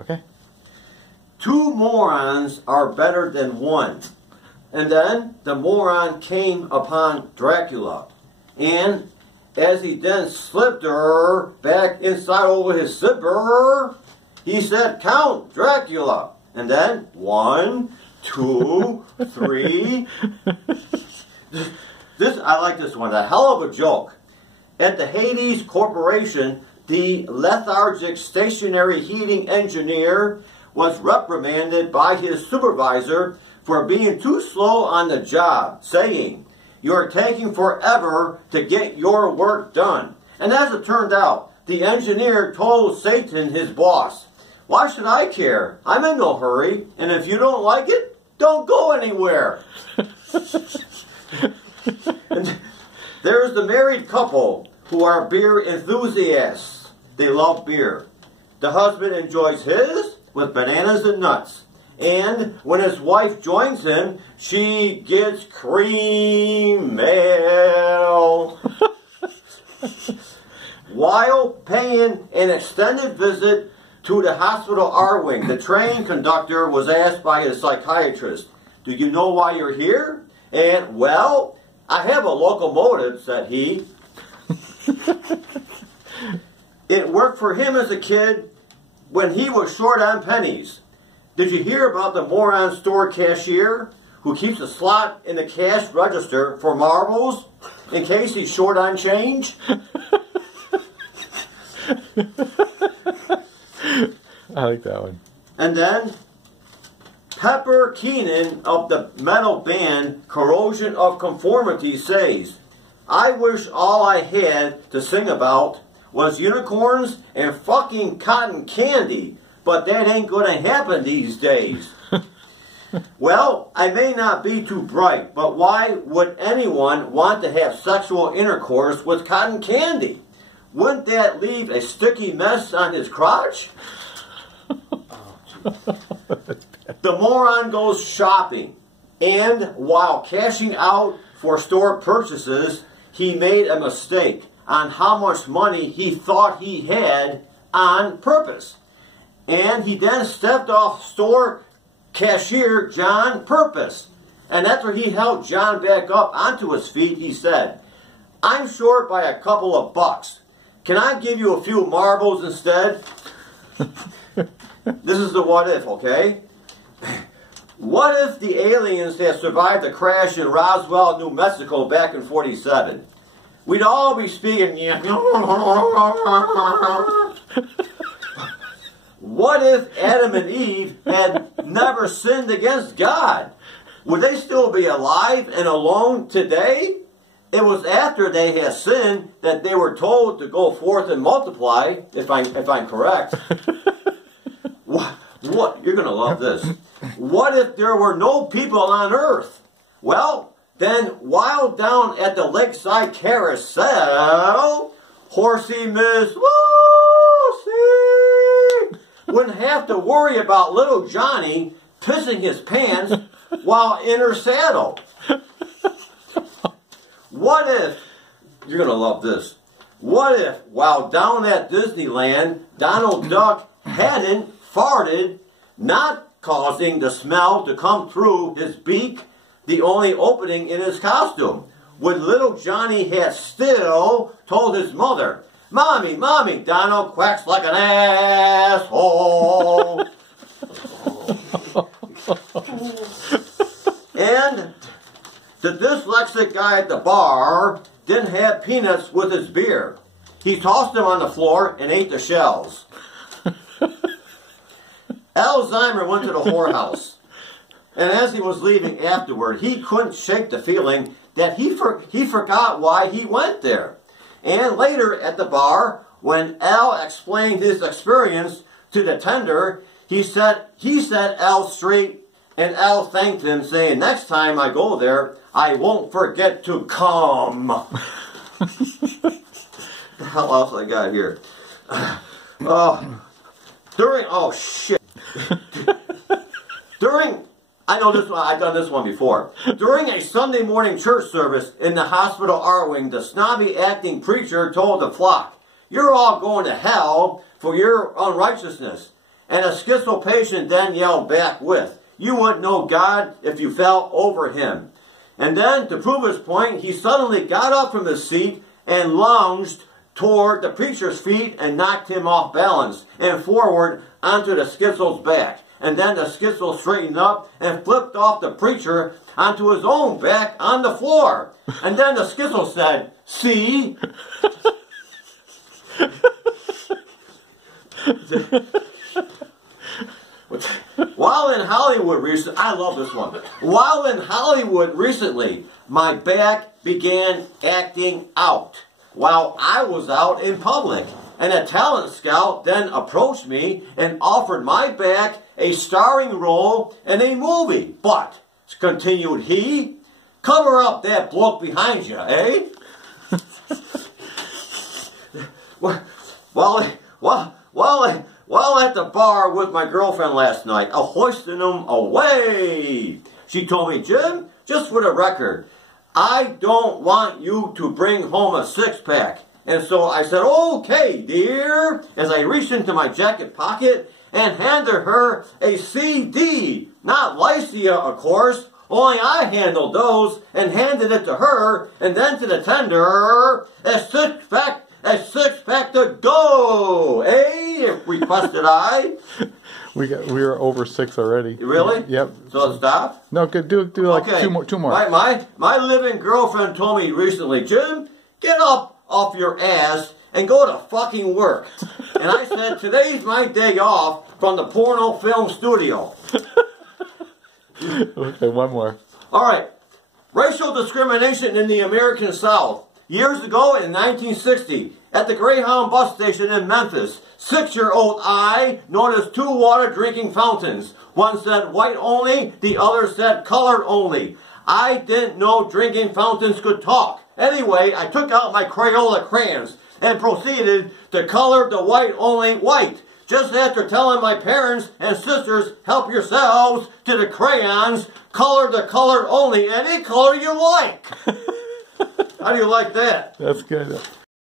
Okay. Two morons are better than one. And then the moron came upon Dracula. And as he then slipped her back inside over his zipper, he said, "Count, Dracula." And then 1, 2, 3. I like this one. A hell of a joke. At the Hades Corporation, the lethargic stationary heating engineer was reprimanded by his supervisor for being too slow on the job, saying, "You are taking forever to get your work done." And as it turned out, the engineer told Satan, his boss, "Why should I care? I'm in no hurry, and if you don't like it, don't go anywhere." And there's the married couple who are beer enthusiasts. They love beer. The husband enjoys his with bananas and nuts. And when his wife joins him, she gets cream mail. While paying an extended visit to the hospital R wing, the train conductor was asked by his psychiatrist, "Do you know why you're here?" And, "Well, I have a locomotive," said he. It worked for him as a kid when he was short on pennies. Did you hear about the moron store cashier who keeps a slot in the cash register for marbles in case he's short on change? I like that one. And then Pepper Keenan of the metal band Corrosion of Conformity says, "I wish all I had to sing about was unicorns and fucking cotton candy, but that ain't gonna happen these days." Well, I may not be too bright, but why would anyone want to have sexual intercourse with cotton candy? Wouldn't that leave a sticky mess on his crotch? The moron goes shopping, and while cashing out for store purchases, he made a mistake on how much money he thought he had on purpose. And he then stepped off store cashier John Purpose. And after he helped John back up onto his feet, he said, "I'm short by a couple of bucks. Can I give you a few marbles instead?" This is the what if, okay? What if the aliens had survived the crash in Roswell, New Mexico back in '47? We'd all be speaking. What if Adam and Eve had never sinned against God? Would they still be alive and alone today? It was after they had sinned that they were told to go forth and multiply, if I'm correct. What? You're going to love this. What if there were no people on earth? Well, then while down at the lakeside carousel, Horsey Miss Lucy wouldn't have to worry about little Johnny pissing his pants while in her saddle. What if, you're going to love this, what if while down at Disneyland, Donald Duck hadn't farted, not causing the smell to come through his beak, the only opening in his costume? Would little Johnny have still told his mother, "Mommy, Mommy, Donald quacks like an asshole"? And the dyslexic guy at the bar didn't have peanuts with his beer. He tossed them on the floor and ate the shells. Alzheimer went to the whorehouse, and as he was leaving afterward, he couldn't shake the feeling that he forgot why he went there. And later at the bar, when Al explained his experience to the tender, he set Al straight, and Al thanked him, saying, "Next time I go there, I won't forget to come." The hell else I got here? I know this one, I've done this one before. During a Sunday morning church service in the hospital R wing, the snobby acting preacher told the flock, "You're all going to hell for your unrighteousness." And a schizo patient then yelled back with, "You wouldn't know God if you fell over him." And then, to prove his point, he suddenly got up from his seat and lunged toward the preacher's feet and knocked him off balance and forward onto the schizo's back. And then the schizo straightened up and flipped off the preacher onto his own back on the floor. And then the schizo said, "See?" While in Hollywood recently, I love this one. While in Hollywood recently, my back began acting out while I was out in public. And a talent scout then approached me and offered my back a starring role in a movie. "But," continued he, "cover up that bloke behind you, eh?" While at the bar with my girlfriend last night, a hoisting them away, she told me, "Jim, just for the record, I don't want you to bring home a six-pack." And so I said, "Okay, dear," as I reached into my jacket pocket and handed her a CD. Not Lycia, of course. Only I handled those and handed it to her, and then to the tender, a six-pack to go, eh? Requested I. We were over 6 already. Really? Yep. So stop? No, good. Do like okay. two more. My living girlfriend told me recently, "Jim, get up off your ass and go to fucking work." And I said, "Today's my day off from the porno film studio." Okay, one more. All right. Racial discrimination in the American South. Years ago in 1960, at the Greyhound bus station in Memphis, 6-year-old I noticed 2 water drinking fountains. One said white only, the other said colored only. I didn't know drinking fountains could talk. Anyway, I took out my Crayola crayons and proceeded to color the white only white. Just after telling my parents and sisters, "Help yourselves to the crayons, color the colored only any color you like." How do you like that? That's good.